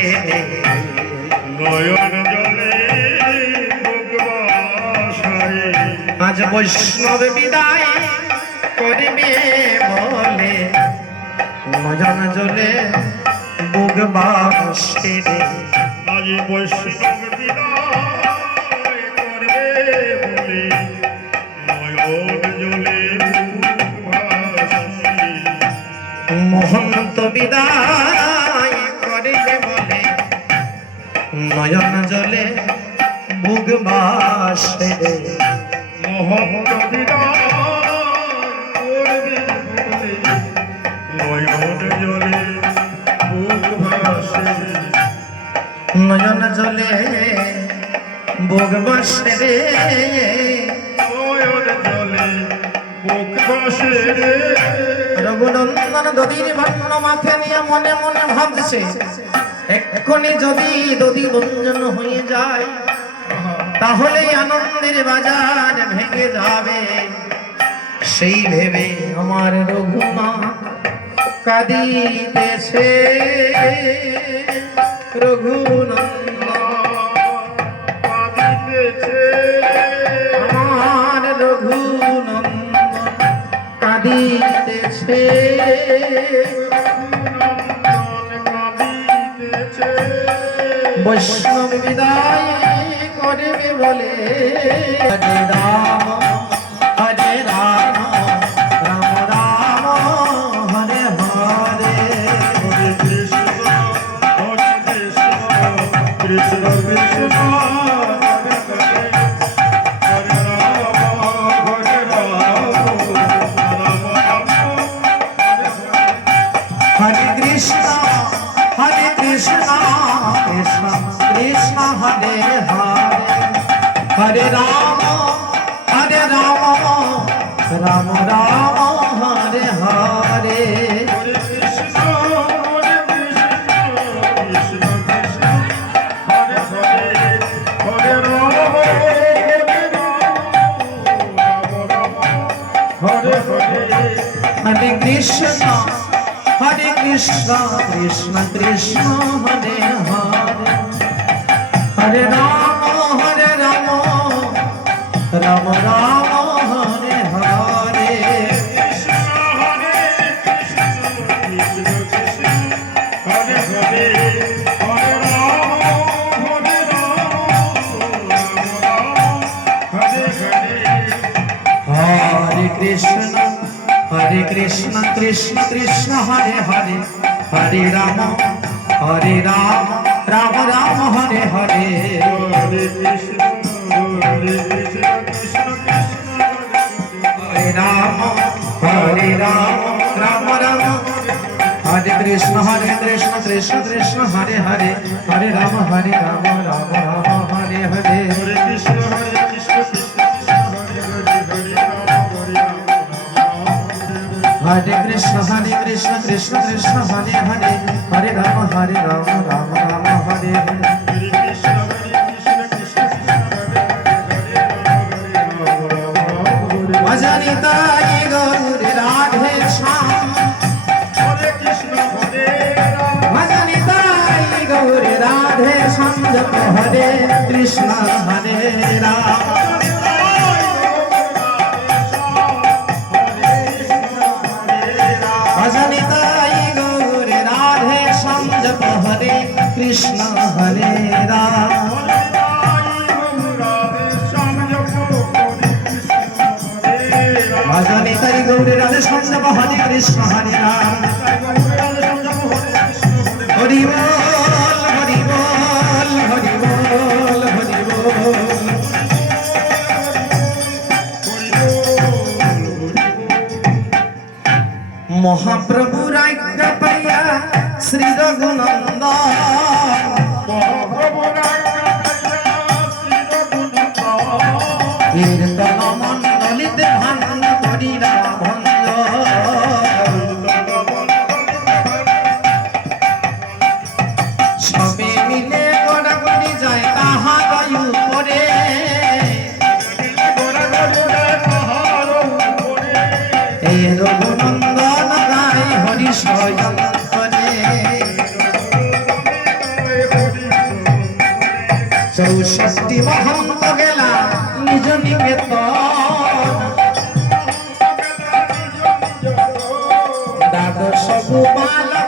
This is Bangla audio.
ছেড়ে নয়ন জলে ভোগবাসায় আজ বৈষ্ণব বিদায় করবে বলে নয়ন জলে ভোগবাসে আজ বৈষ্ণব বিদায় করবে বলে নয়ন জলে ভোগবাসায় মহন্ত বিদায় করবে বলে নয়ন জলে ভোগবাসে মহন্ত বিদায় করবে বলে নয়ন জলে ভোগবাসায় নয়ন জলে ভোগবাসে রে নয়ন জলে ভোগবাসায় রে রঘুনন্দন দধির ভান্ন মাথে নিয়ে মনে মনে ভাবছে এক্ষুনি যদি দধি বঞ্জন হয়ে যায় তাহলে আনন্দের বাজার ভেঙে যাবে সেই ভেবে আমার রঘুমা কাঁদিতেছে রঘুনন্দন আমার রঘুনন্দন কাঁদিতেছে বৈষ্ণব বিদায় করবে বলে হরে রাম হরে রাম রাম রাম হরে হরে হরে কৃষ্ণ কৃষ্ণ কৃষ্ণ হরে হরে হরে রাম হরে রাম রাম রাম হরে কৃষ্ণ কৃষ্ণ কৃষ্ণ হরে হরে হরে রাম রাম রাম হরে হরে হরে কৃষ্ণ কৃষ্ণ কৃষ্ণ হরে হরে হরে রাম রাম হরে হরে হরে কৃষ্ণ কৃষ্ণ কৃষ্ণ হরে হরে হরে রাম রাম রাম হরে হরে কৃষ্ণ হরে কৃষ্ণ কৃষ্ণ কৃষ্ণ হরে হরে হরে রাম রাম হরে হরে হরে কৃষ্ণ কৃষ্ণ কৃষ্ণ হরে হরে হরে রাম রাম রাম হরে হরে হরে কৃষ্ণ কৃষ্ণ কৃষ্ণ হরে রাম রাম রাম হরে কৃষ্ণ কৃষ্ণ কৃষ্ণ হরে হরে হরে রাম রাম রাম হরে হরে হরে কৃষ্ণ কৃষ্ণ কৃষ্ণ হরে হরে হরে রাম হরে কৃষ্ণ কৃষ্ণ কৃষ্ণ হরে হরে হরে রাম রাম রাম হরে হরে হরে কৃষ্ণ কৃষ্ণ কৃষ্ণ হরে হরে হরে ভজনি তাই গৌর রাধে শ্যাম হরে কৃষ্ণ হরে রাম ভজনি তাই গৌর রাধে শ্যাম জপ হরে কৃষ্ণ হরে রাম ভজনি তাই গৌর রাধে শ্যাম জপ হরে কৃষ্ণ হরে রাম ভজনি তাই গৌর রাধে শ্যাম জপ হরে কৃষ্ণ হরে রাম হরি বল হরি বল হরি বল হরি বল মহাপ্রভুর আজ্ঞা পাইয়া শ্রী রঘুনন্দন কীর্তন মণ্ডলিতে ভান করিরা ভঞ্জ সবে মিলে গড়াগড়ি যায় তাহার উপরে এই রঘুনন্দন গায় হরি স্বয়ং করে চৌষষ্টি মহন্ত গেলা নিজ নিকেতন দ্বাদশ গোপাল